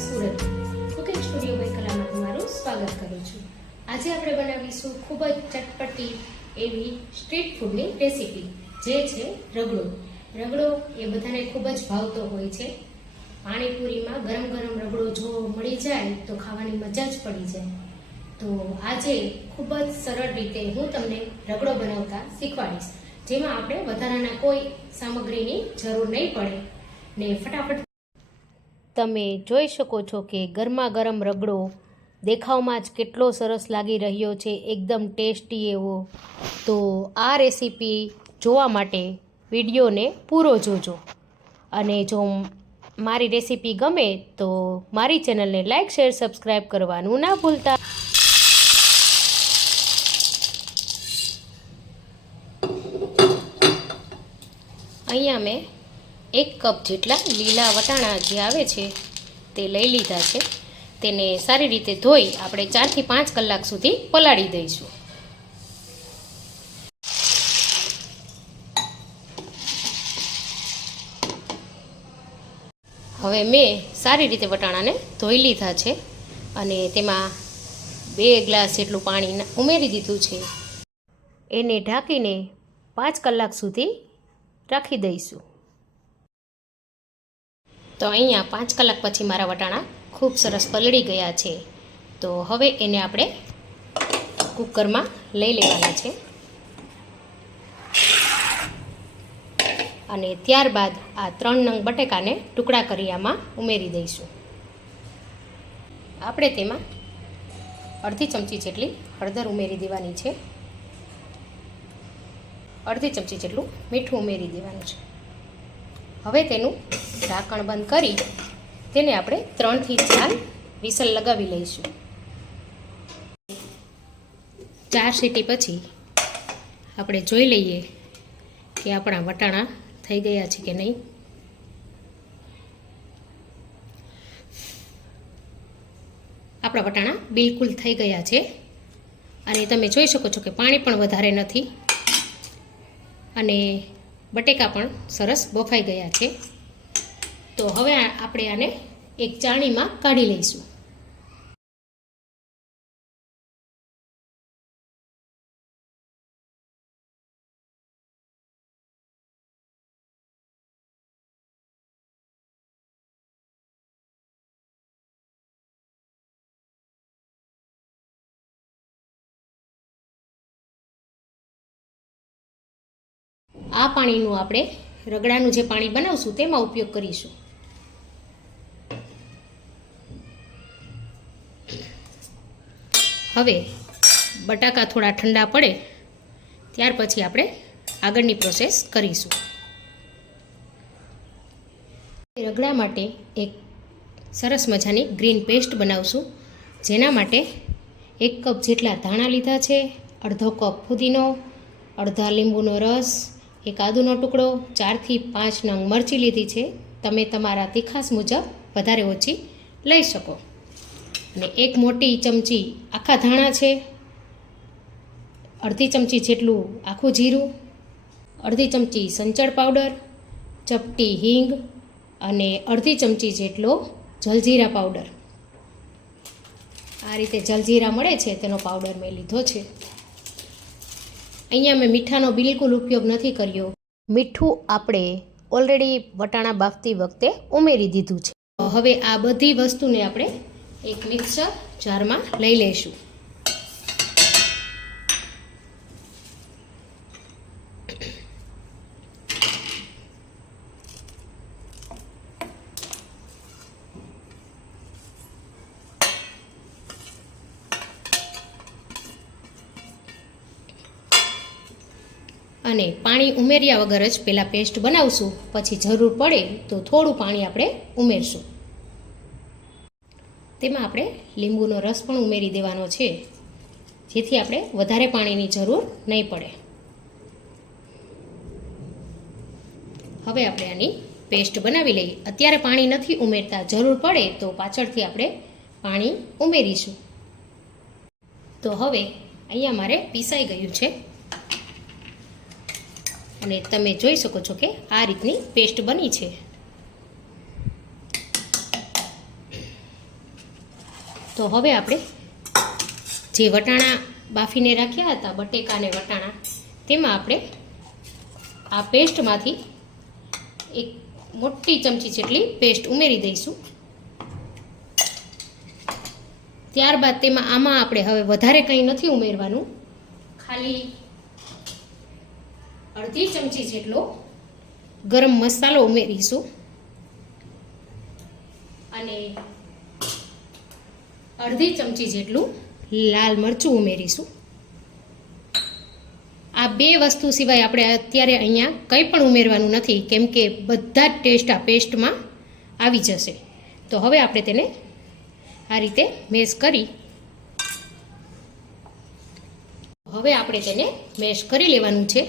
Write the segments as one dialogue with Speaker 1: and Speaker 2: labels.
Speaker 1: Surat. Cooking studio by તમારું સ્વાગત કરું છું. આજે આપણે બનાવીશું ખૂબ જ ચટપટી એવી સ્ટ્રીટ ફૂડની રેસીપી, જે છે રગડો. રગડો એ બધાને ખૂબ જ ભાવતો હોય છે. પાણીપુરીમાં ગરમ ગરમ રગડો જો મળી જાય તો ખાવાની મજા જ પડી જાય. તો આજે ખૂબ જ સરળ રીતે હું તમને રગડો બનાવતા શીખવાડીશ. જેમાં આપણે વધારાના કોઈ સામગ્રીની જરૂર નહીં પડે. ને ફટાફટ તમે જોઈ શકો છો કે ગરમા ગરમ રગડો દેખાવમાં જ કેટલો સરસ લાગી રહ્યો છે, એકદમ ટેસ્ટી એવો. તો આ રેસીપી જોવા માટે વિડીયોને પૂરો જોજો. અને જો મારી રેસીપી ગમે તો મારી ચેનલને લાઇક શેર સબસ્ક્રાઈબ કરવાનું ના ભૂલતા. અહીંયા મેં એક કપ જેટલા લીલા વટાણા જે આવે છે, તે લઈ લીધા છે. તેને સારી રીતે ધોઈ આપણે ચારથી પાંચ કલાક સુધી પલાળી દઈશું. હવે મેં સારી રીતે વટાણાને ધોઈ લીધા છે અને તેમાં બે ગ્લાસ જેટલું પાણી ઉમેરી દીધું છે. એને ઢાંકીને પાંચ કલાક સુધી રાખી દઈશું. તો અહીંયા પાંચ કલાક પછી મારા વટાણા ખૂબ સરસ પલળી ગયા છે. તો હવે એને આપણે કુકરમાં લઈ લેવાના છે. અને ત્યારબાદ આ ત્રણ નંગ બટેકાને ટુકડા કરી આમાં ઉમેરી દઈશું. આપણે તેમાં અડધી ચમચી જેટલી હળદર ઉમેરી દેવાની છે. અડધી ચમચી જેટલું મીઠું ઉમેરી દેવાનું છે. હવે તેનું ઢાંકણ બંધ કરી તેને આપણે ત્રણથી ચાર વિસલ લગાવી લઈશું. ચાર સીટી પછી આપણે જોઈ લઈએ કે આપણા વટાણા થઈ ગયા છે કે નહીં. આપણા વટાણા બિલકુલ થઈ ગયા છે અને તમે જોઈ શકો છો કે પાણી પણ વધારે નથી. અને બટેકા પણ સરસ બફાઈ ગયા છે. તો હવે આપણે આને એક ચાણીમાં કાઢી લઈશું. આ પાણીનું આપણે રગડાનું જે પાણી બનાવશું તેમાં ઉપયોગ કરીશું. હવે બટાકા થોડા ઠંડા પડે, ત્યાર પછી આપણે આગળની પ્રોસેસ કરીશું. રગડા માટે એક સરસ મજાની ગ્રીન પેસ્ટ બનાવશું, જેના માટે એક કપ જેટલા ધાણા લીધા છે, અડધો કપ ફુદીનો અડધા લીંબુનો રસ એક આદુનો ટુકડો, ચારથી પાંચ નંગ મરચી લીધી છે. તમે તમારા તીખાસ મુજબ વધારે ઓછી લઈ શકો. અને એક મોટી ચમચી આખા ધાણા છે. અડધી ચમચી જેટલું આખું જીરું, અડધી ચમચી સંચળ પાવડર, ચપટી હિંગ અને અડધી ચમચી જેટલો જલજીરા પાવડર. આ રીતે જલજીરા મળે છે તેનો પાવડર મેં લીધો છે. અહીંયા મેં મીઠાનો બિલકુલ ઉપયોગ નથી કર્યો. મીઠું આપણે ઓલરેડી વટાણા બાફતી વખતે ઉમેરી દીધું છે. હવે આ બધી વસ્તુને આપણે એક મિક્સર જારમાં લઈ લઈશું. અને પાણી ઉમેર્યા વગર જ પહેલાં પેસ્ટ બનાવશું. પછી જરૂર પડે તો થોડું પાણી આપણે ઉમેરશું. તેમાં આપણે લીંબુનો રસ પણ ઉમેરી દેવાનો છે. જેથી આપણે વધારે પાણીની જરૂર નહીં પડે. હવે આપણે આની પેસ્ટ બનાવી લઈએ. અત્યારે પાણી નથી ઉમેરતા. જરૂર પડે તો પાછળથી આપણે પાણી ઉમેરીશું. તો હવે અહીંયા મારે પીસાઈ ગયું છે. અને તમે જોઈ શકો છો કે આ રીતની પેસ્ટ બની છે. તો હવે આપણે જે વટાણા બાફીને રાખ્યા હતા, બટેકા અને વટાણા, તેમાં આપણે આ પેસ્ટમાંથી એક મોટી ચમચી જેટલી પેસ્ટ ઉમેરી દઈશું. ત્યારબાદ તેમાં આમાં આપણે હવે વધારે કંઈ નથી ઉમેરવાનું. ખાલી અડધી ચમચી જેટલો ગરમ મસાલો ઉમેરીશું. અને અડધી ચમચી જેટલું લાલ મરચું ઉમેરીશું. આ બે વસ્તુ સિવાય આપણે અત્યારે અહીંયા કંઈ પણ ઉમેરવાનું નથી, કેમ કે બધા જ ટેસ્ટ આ પેસ્ટમાં આવી જશે. તો હવે આપણે તેને આ રીતે મેશ કરી હવે આપણે તેને મેશ કરી લેવાનું છે.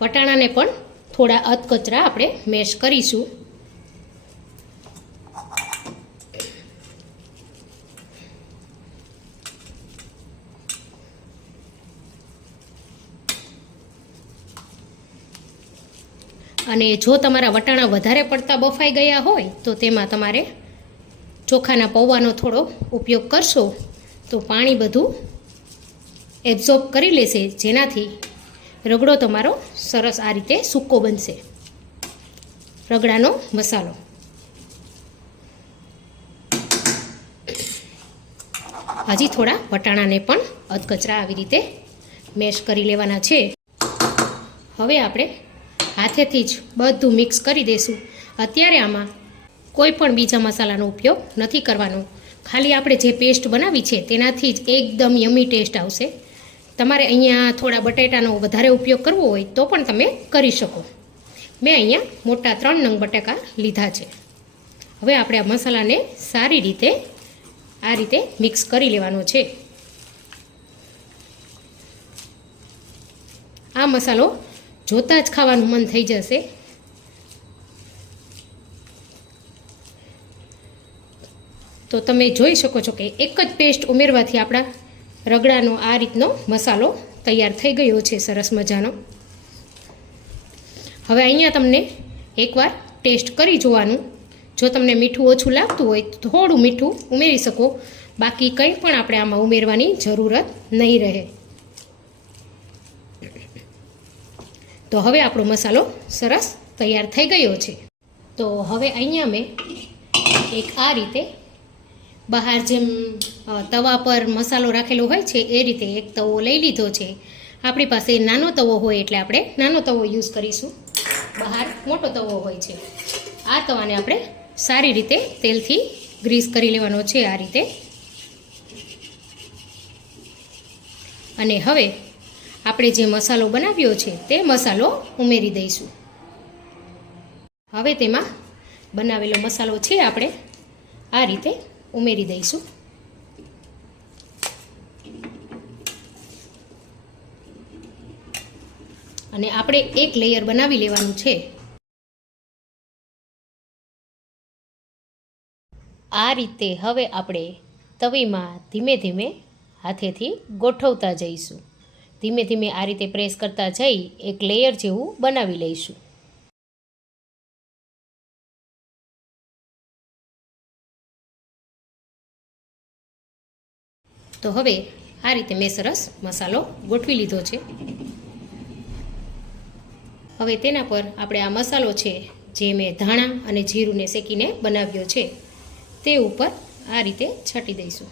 Speaker 1: વટાણાને પણ થોડા અધકચરા આપણે મેશ કરીશું. અને જો તમારા વટાણા વધારે પડતા બફાઈ ગયા હોય, તો તેમાં તમારે ચોખાના પૌવાનો થોડો ઉપયોગ કરશો. તો પાણી બધું એબ્ઝોર્બ કરી લેશે, જેનાથી રગડો તમારો સરસ આ રીતે સૂકો બનશે. રગડાનો મસાલો. હજી થોડા વટાણાને પણ અધકચરા આવી રીતે મેશ કરી લેવાના છે. હવે આપણે હાથેથી જ બધું મિક્સ કરી દઈશું. અત્યારે આમાં કોઈ પણ બીજા મસાલાનો ઉપયોગ નથી કરવાનો. ખાલી આપણે જે પેસ્ટ બનાવી છે તેનાથી જ એકદમ યમી ટેસ્ટ આવશે. તમારે અહીંયા થોડા બટેટાનો વધારે ઉપયોગ કરવો હોય તો પણ તમે કરી શકો. મેં અહીંયા મોટા ત્રણ નંગ બટાકા લીધા છે. હવે આપણે આ મસાલાને સારી રીતે, આ રીતે મિક્સ કરી લેવાનો છે. આ મસાલો જોતાં જ ખાવાનું મન થઈ જશે. તો તમે જોઈ શકો છો કે એક જ પેસ્ટ ઉમેરવાથી આપણા રગડાનો આ રીતનો મસાલો તૈયાર થઈ ગયો છે, સરસ મજાનો. હવે અહીંયા તમને એકવાર ટેસ્ટ કરી જોવાનું. જો તમને મીઠું ઓછું લાગતું હોય તો થોડું મીઠું ઉમેરી શકો. બાકી કંઈ પણ આપણે આમાં ઉમેરવાની જરૂરત નહીં રહે. તો હવે આપણો મસાલો સરસ તૈયાર થઈ ગયો છે. તો હવે અહીંયા મેં એક આ રીતે બહાર જેમ તવા પર મસાલો રાખેલો હોય છે, એ રીતે એક તવો લઈ લીધો છે. આપણી પાસે નાનો તવો હોય એટલે આપણે નાનો તવો યુઝ કરીશું. બહાર મોટો તવો હોય છે. આ તવાને આપણે સારી રીતે તેલથી ગ્રીસ કરી લેવાનો છે આ રીતે. અને હવે આપણે જે મસાલો બનાવ્યો છે, તે મસાલો ઉમેરી દઈશું. હવે તેમાં બનાવેલો મસાલો છે આપણે આ રીતે ઉમેરી દઈશું. અને આપણે એક લેયર બનાવી લેવાનું છે. આ રીતે હવે આપણે તવીમાં ધીમે ધીમે હાથેથી ગોઠવતા જઈશું. ધીમે ધીમે આ રીતે પ્રેસ કરતા જઈ એક લેયર જેવું બનાવી લઈશું. તો હવે આ રીતે મેં સરસ મસાલો ગોઠવી લીધો છે. હવે તેના પર આપણે આ મસાલો છે જે મેં ધાણા અને જીરુંને શેકીને બનાવ્યો છે, તે ઉપર આ રીતે છાંટી દઈશું.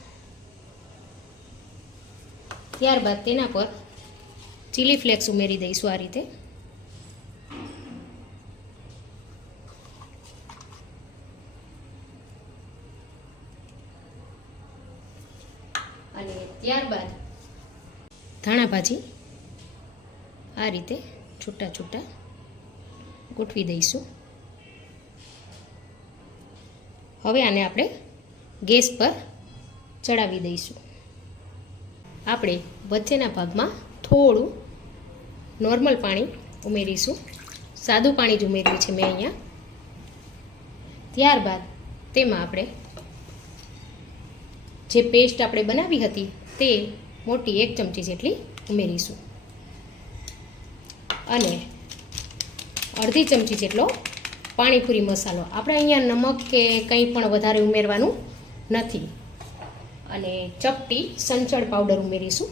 Speaker 1: ત્યારબાદ તેના પર ચીલી ફ્લેક્સ ઉમેરી દઈશું આ રીતે અને ત્યારબાદ ધાણા ભાજી આ રીતે છૂટા છૂટા ગોઠવી દઈશું. હવે આને આપણે ગેસ પર ચડાવી દઈશું. આપણે વચ્ચેના ભાગમાં થોડું નોર્મલ પાણી ઉમેરીશું. સાદું પાણી જ ઉમેર્યું છે મેં અહીંયા. ત્યારબાદ તેમાં આપણે જે પેસ્ટ આપણે બનાવી હતી તે મોટી એક ચમચી જેટલી ઉમેરીશું. અને અડધી ચમચી જેટલો પાણીપુરી મસાલો. આપણે અહીંયા નમક કે કંઈ પણ વધારે ઉમેરવાનું નથી. અને ચપટી સંચળ પાવડર ઉમેરીશું.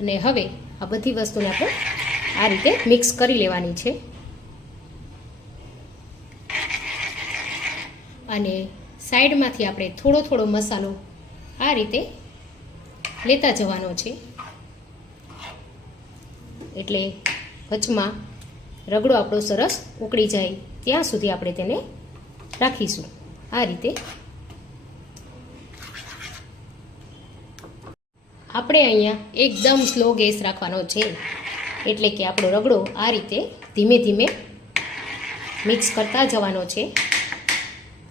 Speaker 1: અને હવે આ બધી વસ્તુને આપણે આ રીતે મિક્સ કરી લેવાની છે. અને સાઈડમાંથી આપણે થોડો થોડો મસાલો આ રીતે લેતા જવાનો છે. એટલે વચમાં રગડો આપણો સરસ ઉકળી જાય. ત્યાં સુધી આપણે તેને રાખીશું. આ રીતે આપણે અહીંયા એકદમ સ્લો ગેસ રાખવાનો છે. એટલે કે આપણો રગડો આ રીતે ધીમે ધીમે મિક્સ કરતા જવાનો છે.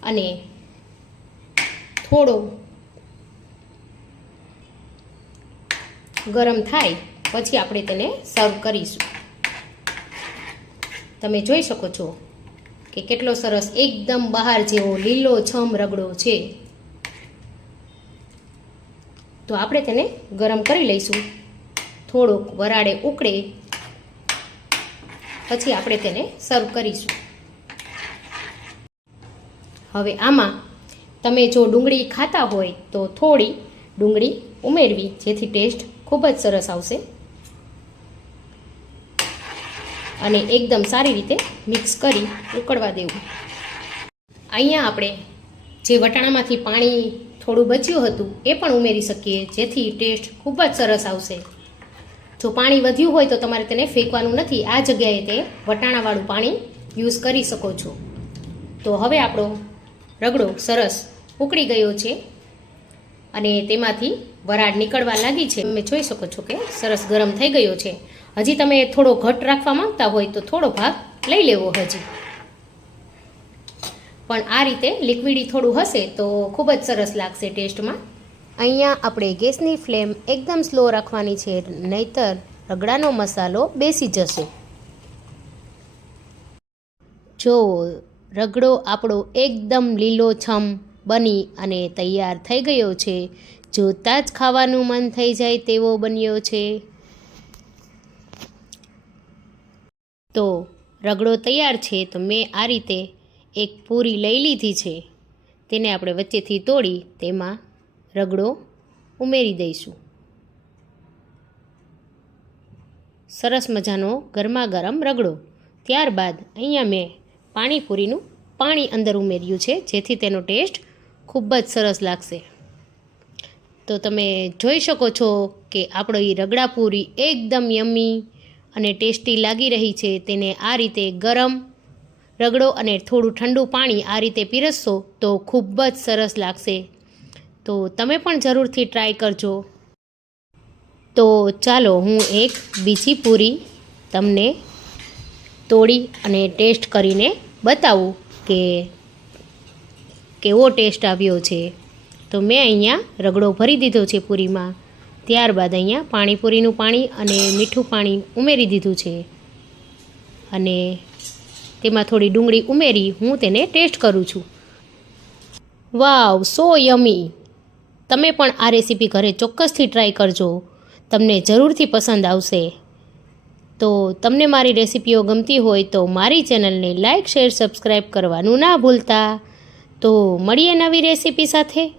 Speaker 1: અને થોડો ગરમ થાય, પછી આપણે તેને સર્વ કરીશું. તમે જોઈ શકો છો કે કેટલો સરસ એકદમ બહાર જેવો લીલો છમ રગડો છે. તો આપણે તેને ગરમ કરી લઈશું. થોડોક વરાળે ઉકળે, પછી આપણે તેને સર્વ કરીશું. હવે આમાં તમે જો ડુંગળી ખાતા હોય તો થોડી ડુંગળી ઉમેરવી, જેથી ટેસ્ટ ખૂબ જ સરસ આવશે. અને એકદમ સારી રીતે મિક્સ કરી ઉકળવા દેવું. અહીંયા આપણે જે વટાણામાંથી પાણી થોડું બચ્યું હતું, એ પણ ઉમેરી શકીએ, જેથી ટેસ્ટ ખૂબ જ સરસ આવશે. જો પાણી વધ્યું હોય તો તમારે તેને ફેંકવાનું નથી. આ જગ્યાએ તે વટાણાવાળું પાણી યુઝ કરી શકો છો. તો હવે આપણો રગડો સરસ ઉકળી ગયો છે અને તેમાંથી વરાળ નીકળવા લાગી છે. તમે જોઈ શકો છો કે સરસ ગરમ થઈ ગયો છે. હજી તમે થોડો ઘટ રાખવા માંગતા હોય તો થોડો ભાગ લઈ લેવો હજી. પણ આ રીતે લિક્વિડી થોડું હશે તો ખૂબ જ સરસ લાગશે ટેસ્ટમાં. અહીંયા આપણે ગેસની ફ્લેમ એકદમ સ્લો રાખવાની છે, નહીતર રગડાનો મસાલો બેસી જશે. જો રગડો આપણો એકદમ લીલોછમ બની અને તૈયાર થઈ ગયો છે. જોતાં જ ખાવાનું મન થઈ જાય તેવો બન્યો છે. તો રગડો તૈયાર છે તો મેં આ રીતે એક પૂરી લઈ લીધી છે. તેને આપણે વચ્ચેથી તોડી તેમાં રગડો ઉમેરી દઈશું. સરસ મજાનો ગરમા ગરમ રગડો. ત્યારબાદ અહીંયા મેં પાણીપુરીનું પાણી અંદર ઉમેર્યું છે, જેથી તેનો ટેસ્ટ ખૂબ જ સરસ લાગશે. તો તમે જોઈ શકો છો કે આપણો એ રગડાપુરી એકદમ યમી અને ટેસ્ટી લાગી રહી છે. તેને આ રીતે ગરમ રગડો અને થોડું ઠંડુ પાણી આ રીતે પીરસશો તો ખૂબ જ સરસ લાગશે. તો તમે પણ જરૂરથી ટ્રાય કરજો. તો ચાલો હું એક બીજી પૂરી તમને તોડી અને ટેસ્ટ કરીને બતાવું કે કેવો ટેસ્ટ આવ્યો છે. તો મેં અહીંયા રગડો ભરી દીધો છે પૂરીમાં. ત્યારબાદ અહીંયા પાણીપુરીનું પાણી અને મીઠું પાણી ઉમેરી દીધું છે. અને તેમાં થોડી ડુંગળી ઉમેરી હું તેને ટેસ્ટ કરું છું. વાવ, સો યમી! તમે પણ આ રેસીપી ઘરે ચોક્કસથી ટ્રાય કરજો. તમને જરૂરથી પસંદ આવશે. તો તમને મારી રેસીપીઓ ગમતી હોય તો મારી ચેનલને લાઇક શેર સબસ્ક્રાઈબ કરવાનું ના ભૂલતા. તો મળીએ નવી રેસીપી સાથે.